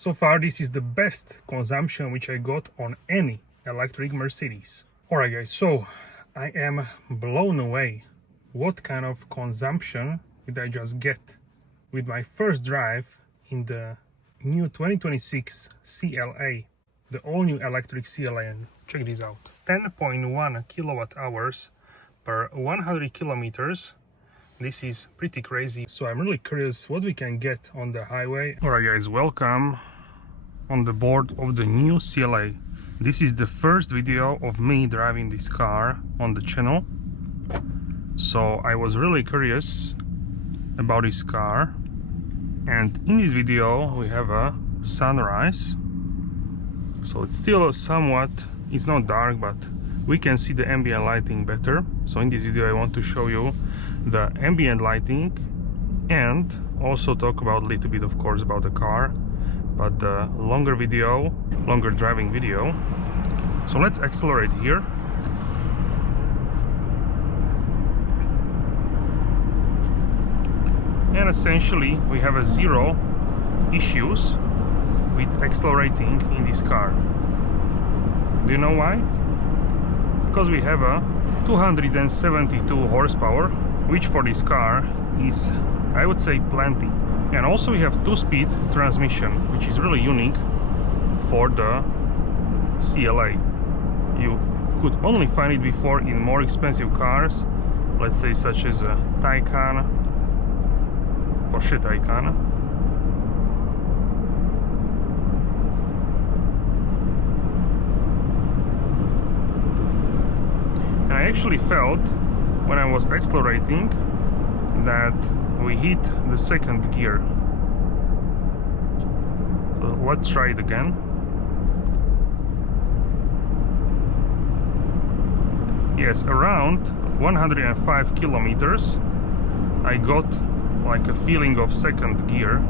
So far, this is the best consumption which I got on any electric Mercedes. Alright guys, so I am blown away. What kind of consumption did I just get with my first drive in the new 2026 CLA, the all-new electric CLA. And check this out, 10.1 kilowatt hours per 100 kilometers. This is pretty crazy, so I'm really curious what we can get on the highway. Alright guys, welcome on the board of the new CLA. This is the first video of me driving this car on the channel, so I was really curious about this car. And in this video we have a sunrise, so it's still somewhat, it's not dark, but we can see the ambient lighting better. So in this video I want to show you the ambient lighting and also talk about a little bit, of course, about the car, but the longer driving video. So let's accelerate here. And essentially we have a zero issues with accelerating in this car. Do you know why? Because we have a 272 horsepower, which for this car is, I would say, plenty. And also we have 2-speed transmission, which is really unique for the CLA. You could only find it before in more expensive cars, let's say such as a Taycan, Porsche Taycan. And I actually felt when I was accelerating that we hit the second gear. So let's try it again. Yes, around 105 kilometers I got like a feeling of second gear.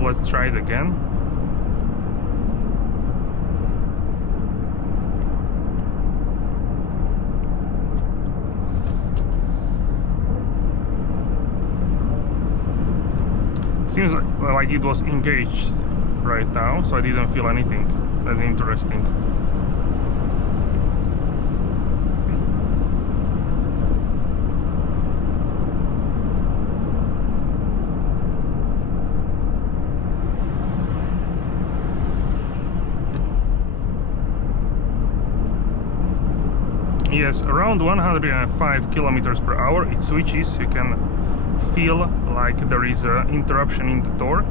Let's try it again. It seems like it was engaged right now, so I didn't feel anything. That's interesting. Yes, around 105 kilometers per hour it switches. You can feel like there is an interruption in the torque.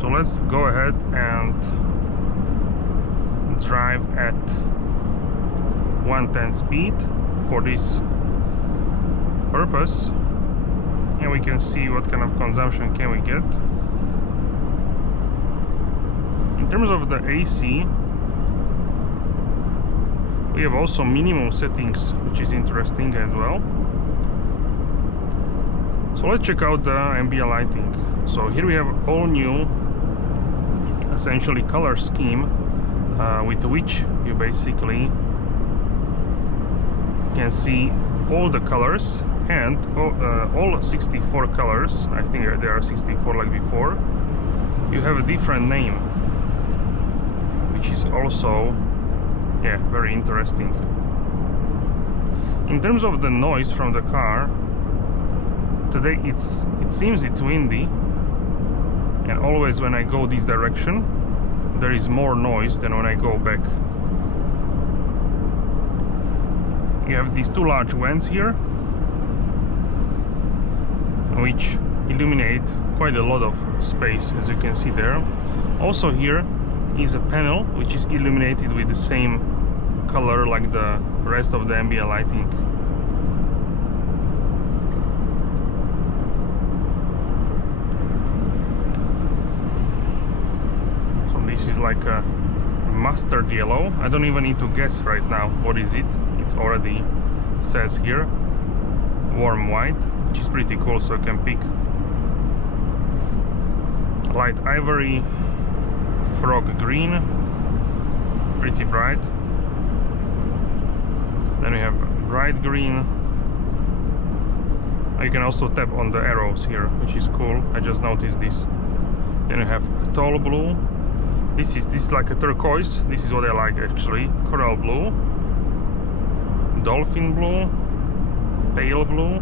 So let's go ahead and drive at 110 speed for this purpose, and we can see what kind of consumption can we get. In terms of the AC, we have also minimum settings, which is interesting as well. So let's check out the ambient lighting. So here we have all new, essentially, color scheme with which you basically can see all the colors and all 64 colors. I think there are 64 like before. You have a different name, which is also, yeah, very interesting. In terms of the noise from the car, today it seems it's windy, and always when I go this direction there is more noise than when I go back. You have these two large vents here, which illuminate quite a lot of space, as you can see there. Also here is a panel which is illuminated with the same color like the rest of the ambient lighting. So this is like a mustard yellow. I don't even need to guess right now what is it. It's already says here warm white, which is pretty cool, so I can pick light ivory, frog green, pretty bright. Then we have bright green. You can also tap on the arrows here, which is cool. I just noticed this. Then you have tall blue. This is like a turquoise. This is what I like actually. Coral blue, dolphin blue, pale blue,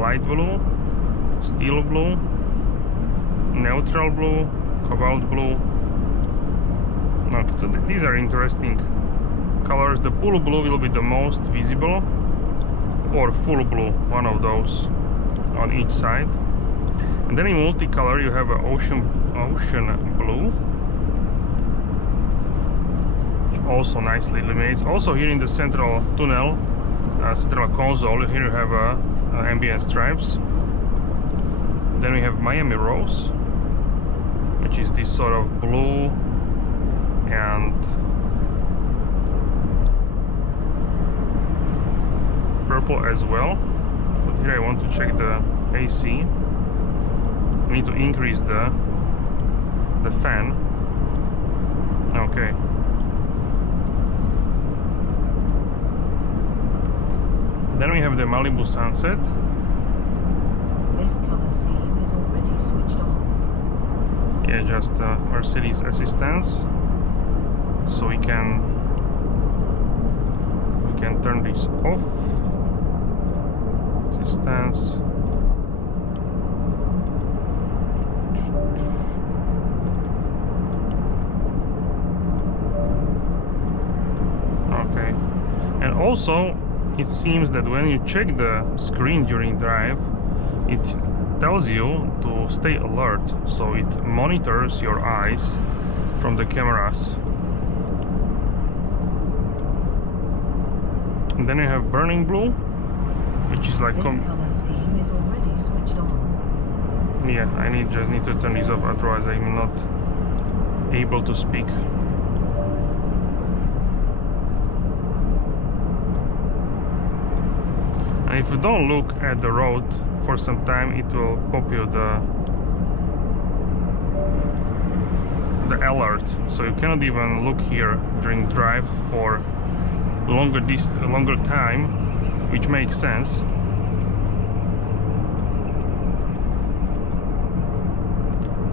light blue, steel blue, neutral blue, cobalt blue. So these are interesting colors. The pool blue will be the most visible, or full blue, one of those on each side. And then in multicolor you have an ocean blue, which also nicely illuminates. Also here in the central tunnel, central console, here you have ambient stripes. Then we have Miami Rose, which is this sort of blue and purple as well. But here I want to check the AC. We need to increase the fan. Okay. Then we have the Malibu Sunset. This color scheme is already switched on. Yeah, just Mercedes assistance. So we can turn this off. Assistance. Okay. And also it seems that when you check the screen during drive, it tells you to stay alert, so it monitors your eyes from the cameras. And then you have burning blue, which is like this color scheme is already switched on. Yeah, I just need to turn this off, otherwise I'm not able to speak. And if you don't look at the road for some time, it will pop you the alert, so you cannot even look here during drive for longer time, which makes sense.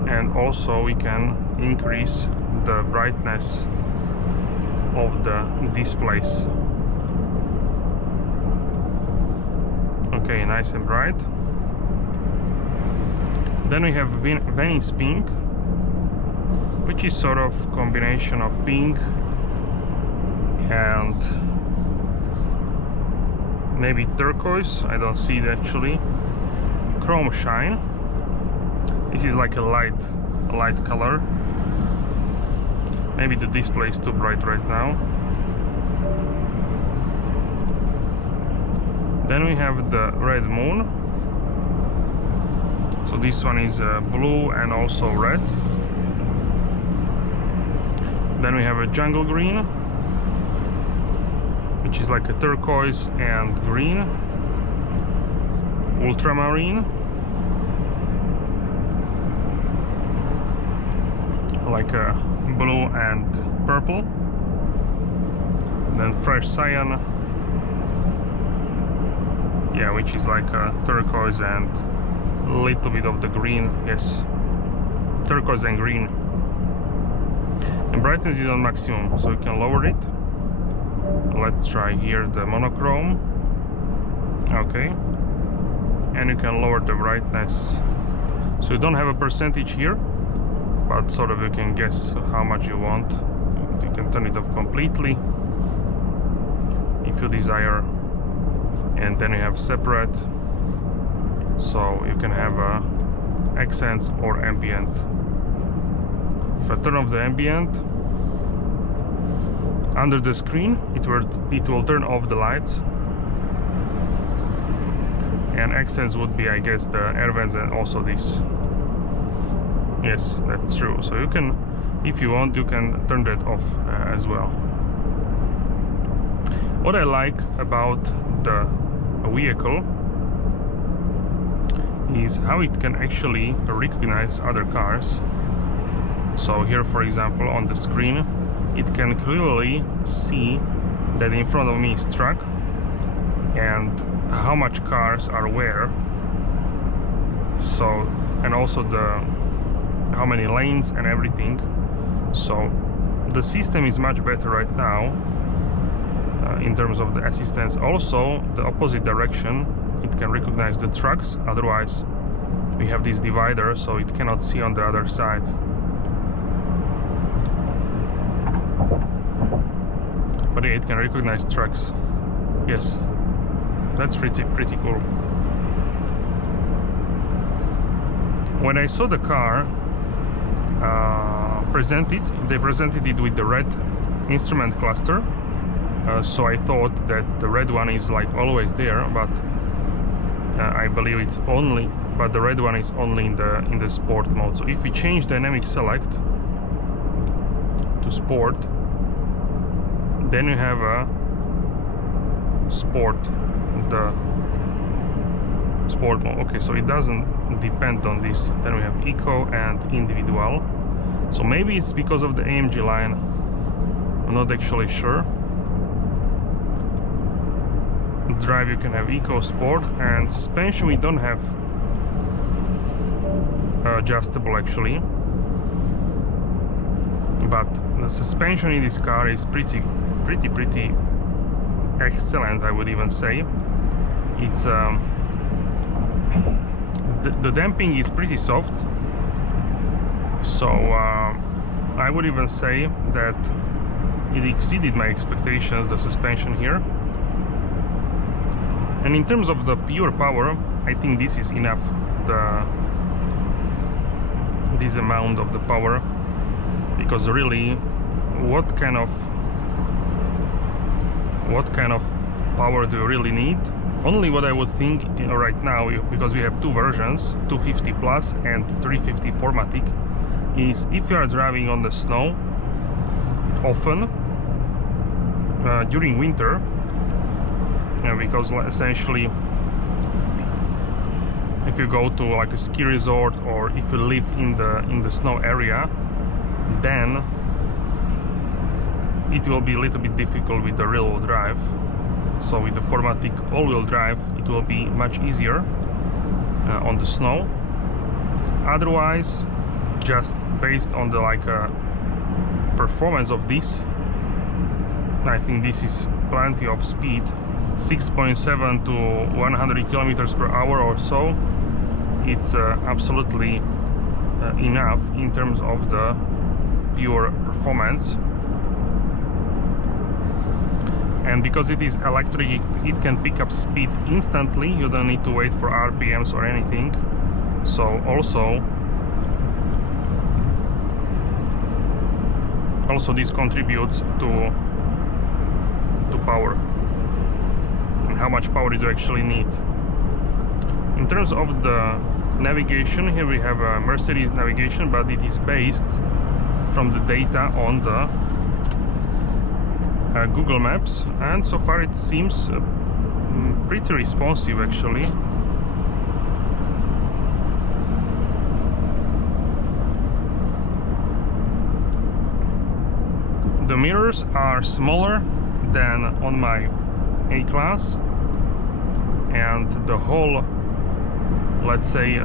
And also we can increase the brightness of the displays. Okay, nice and bright. Then we have Venice Pink, which is sort of combination of pink and maybe turquoise. I don't see it actually. Chrome Shine. This is like a light color. Maybe the display is too bright right now. Then we have the Red Moon. So this one is blue and also red. Then we have a Jungle Green, which is like a turquoise and green. Ultramarine, like a blue and purple. Then Fresh Cyan, yeah, which is like a turquoise and a little bit of the green. Yes, turquoise and green. And brightness is on maximum, so you can lower it. Let's try here the monochrome. Okay, and you can lower the brightness, so you don't have a percentage here, but sort of you can guess how much you want. You can turn it off completely if you desire. And then you have separate, so you can have accents or ambient. If I turn off the ambient, under the screen it will turn off the lights, and accents would be, I guess, the air vents and also this. Yes, that's true. So you can, if you want, you can turn that off as well. What I like about the vehicle is how it can actually recognize other cars. So here, for example, on the screen it can clearly see that in front of me is truck and how much cars are where. So, and also the how many lanes and everything. So the system is much better right now in terms of the assistance. Also the opposite direction, it can recognize the trucks, otherwise we have this divider, so it cannot see on the other side. But yeah, it can recognize trucks. Yes, that's pretty cool. When I saw the car they presented it with the red instrument cluster, so I thought that the red one is like always there, but I believe it's only, but the red one is only in the sport mode. So if we change dynamic select to sport, then you have a sport, the sport mode. Okay, so it doesn't depend on this. Then we have eco and individual. So maybe it's because of the AMG line, I'm not actually sure. Drive you can have eco, sport, and suspension we don't have adjustable actually, but the suspension in this car is pretty excellent, I would even say. It's the damping is pretty soft, so I would even say that it exceeded my expectations, the suspension here. And in terms of the pure power, I think this is enough, this amount of the power, because really what kind of power do you really need? Only what I would think right now, because we have two versions, 250 plus and 350 4MATIC, is if you are driving on the snow often during winter, because essentially if you go to like a ski resort or if you live in the snow area, then it will be a little bit difficult with the rear-wheel drive. So with the 4MATIC all-wheel drive it will be much easier on the snow. Otherwise, just based on the performance of this, I think this is plenty of speed. 6.7 to 100 kilometers per hour or so, it's absolutely enough in terms of the pure performance. And because it is electric, it can pick up speed instantly. You don't need to wait for RPMs or anything. So also this contributes to power. How much power do you actually need? In terms of the navigation, here we have a Mercedes navigation, but it is based from the data on the Google Maps, and so far it seems pretty responsive actually. The mirrors are smaller than on my A-Class, and the whole, let's say,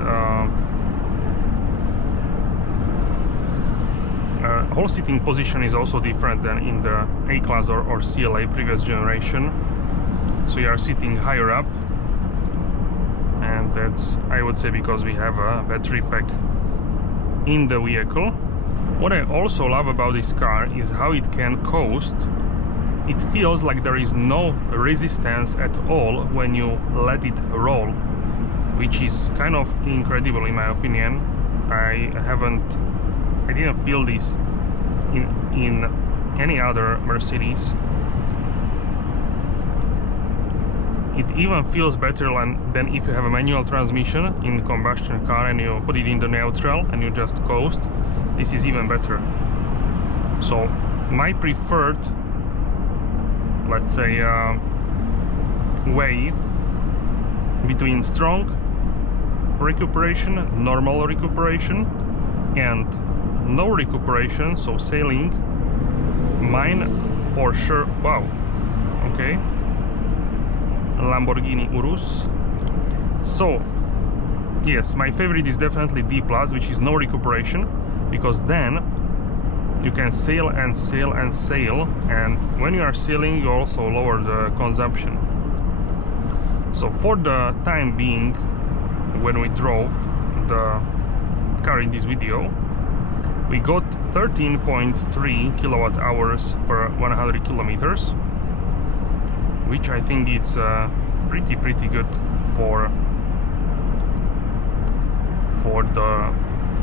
whole sitting position is also different than in the A-Class or CLA previous generation. So you are sitting higher up, and that's, I would say, because we have a battery pack in the vehicle. What I also love about this car is how it can coast. It feels like there is no resistance at all when you let it roll, which is kind of incredible in my opinion. I didn't feel this in any other Mercedes. It even feels better than if you have a manual transmission in combustion car and you put it in the neutral and you just coast. This is even better. So my preferred, let's say, way between strong recuperation, normal recuperation, and no recuperation, so sailing, mine for sure. Wow, okay, Lamborghini Urus. So Yes, my favorite is definitely D+, which is no recuperation, because then you can sail and sail and sail, and when you are sailing you also lower the consumption. So for the time being, when we drove the car in this video, we got 13.3 kilowatt hours per 100 kilometers, which I think is pretty good for the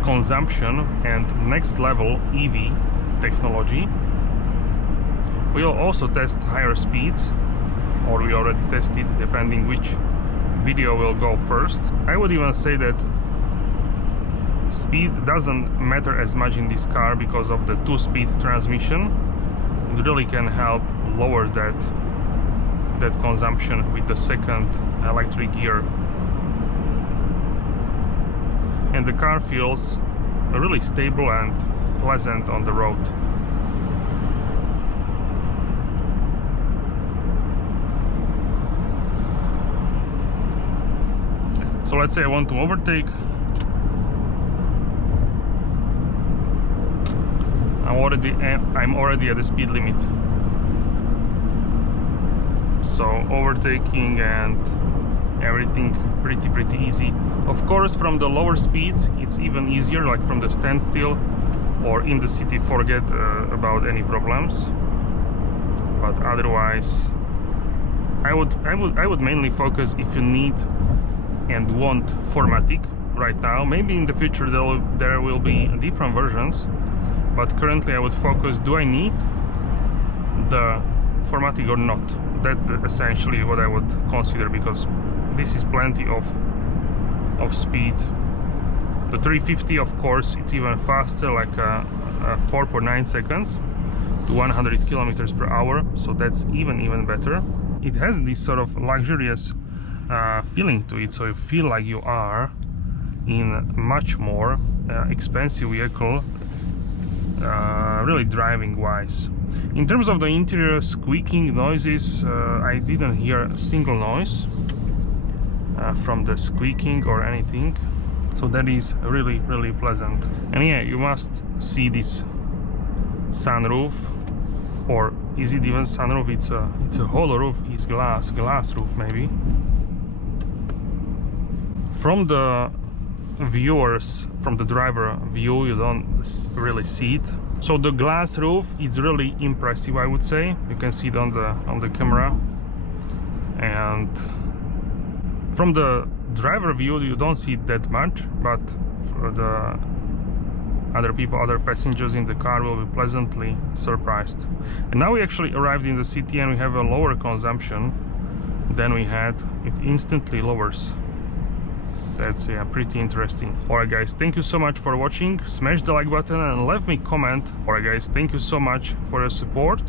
consumption and next level EV technology. We'll also test higher speeds, or we already tested, depending which video will go first. I would even say that speed doesn't matter as much in this car because of the 2-speed transmission. It really can help lower that consumption with the second electric gear. And the car feels really stable and pleasant on the road. So let's say I want to overtake. I'm already at the speed limit. So overtaking and everything pretty easy. Of course, from the lower speeds it's even easier, like from the standstill or in the city, forget about any problems. But otherwise, I would mainly focus if you need and want 4MATIC right now. Maybe in the future there will be different versions, but currently I would focus, do I need the 4MATIC or not? That's essentially what I would consider, because this is plenty of speed. The 350, of course, it's even faster, like 4.9 seconds to 100 kilometers per hour, so that's even better. It has this sort of luxurious feeling to it, so you feel like you are in a much more expensive vehicle, really driving wise. In terms of the interior squeaking noises, I didn't hear a single noise from the squeaking or anything, so that is really pleasant. And yeah, you must see this sunroof, or is it even sunroof? It's a hollow roof, it's glass roof maybe. From the driver view, you don't really see it. So the glass roof is really impressive, I would say. You can see it on the camera. And from the driver view you don't see it that much, but for the other passengers in the car will be pleasantly surprised. And now we actually arrived in the city and we have a lower consumption than we had. It instantly lowers. That's pretty interesting. Alright guys, thank you so much for watching. Smash the like button and leave me comment. Alright guys, thank you so much for your support.